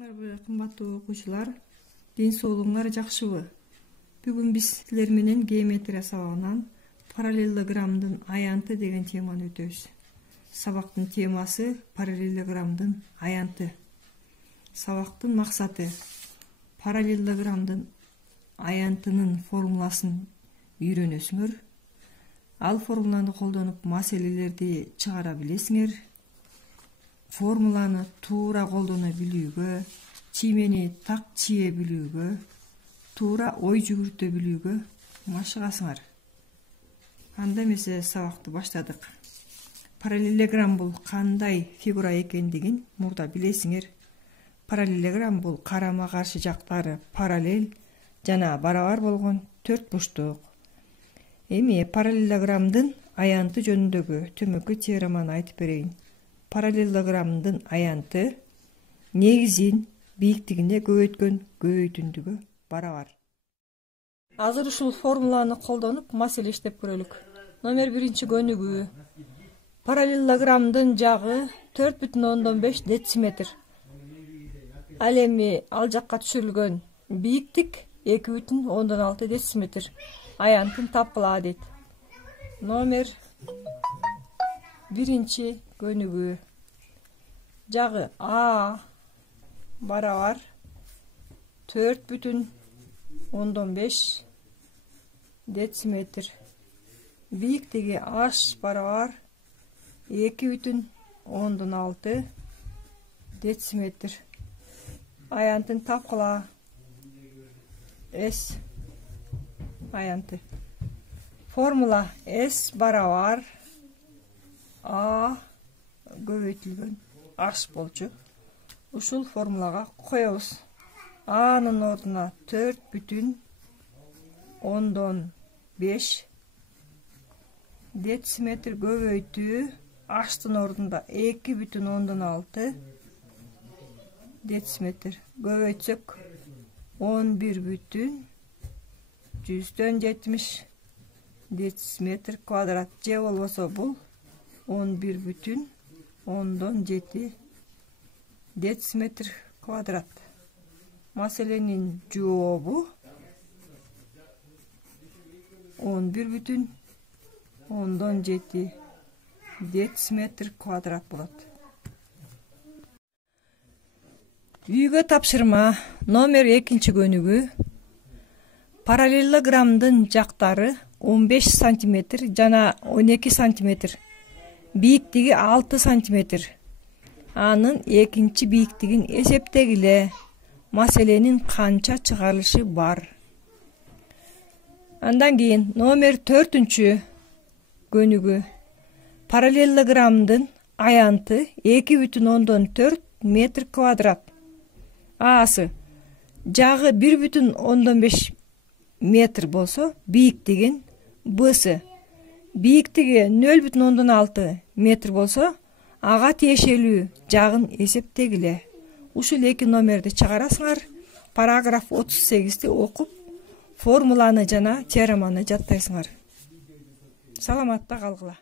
Саламатсыңарбы, кымбаттуу окуучулар? Ден соолугуңар жакшыбы? Бүгүн биз силер менен геометрия сабагынан параллелограммдын аянты деген теманы өтөбүз. Сабактын темасы параллелограммдын аянты. Сабактын максаты параллелограммдын аянтынын формуласын үйрөнөсүңөр. Ал формуланы колдонуп маселелерди чыгара билесиңер. Формуланы туура колдоно билүүгө, чиймени так чие билүүгө, туура ой жүгүртө билүүгө машыгасыңар. Анда эмесе сабакты баштадык. Параллелограмм бул кандай фигура экендигин мурда билесиңер. Параллелограмм бул карама-каршы жактары параллель жана барабар болгон төрт бурчтук. Эми параллелограммдын аянты жөнүндөгү төмөнкү теореманы айтып берейин. Параллелограммдын аянты негизин бийиктигине көбөйткөн көбөйтүндүгү барабар. Азыр ушул формуланы колдонуп маселе иштеп көрөлүк. Номер 1 көнүгүү. Параллелограммдын жагы 4,5 дециметр. Ал эми ал жакка түшүрүлгөн бийиктик 2,6 дециметр. Аянтын тапкыла дейт. Номер 1 көнүгүү. Жагы А барабар 4,5 дециметр. Бийиктиги H барабар 2,6 дециметр. Аянтын тапкыла. S аянты. Формула S барабар A көбөйтүлгөн H болчу. Ушул формулага коебуз. A'нын ордуна 4,5 дециметр көбөйтүү H'тын ордунда 2,6 дециметр көбөйтсөк 11,70 дециметр квадрат же болбосо бул 11,7 дециметр квадрат. Маселенин жообу 11,7 дециметр квадрат болот. Үйгө тапшырма номер 2 көнүгүү. Параллелограммдын жактары 15 сантиметр жана 12 сантиметр. Бийиктиги 6 сантиметр. Анын экинчи бийиктигин эсептегиле. Маселенин канча чыгарылышы бар? Андан кийин номер 4 көнүгүү. Параллелограммдын аянты 2,4 метр квадрат. A'сы жагы 1,5 метр болсо, бийиктигин B'сы бийиктиги 0,6 метр болсо, ага тиешелүү жагын эсептегиле. Ушул эки номерди чыгарасыңар. Параграф 38-ти окуп, формуланы жана теореманы жаттайсыңар. Саламатта калгыла.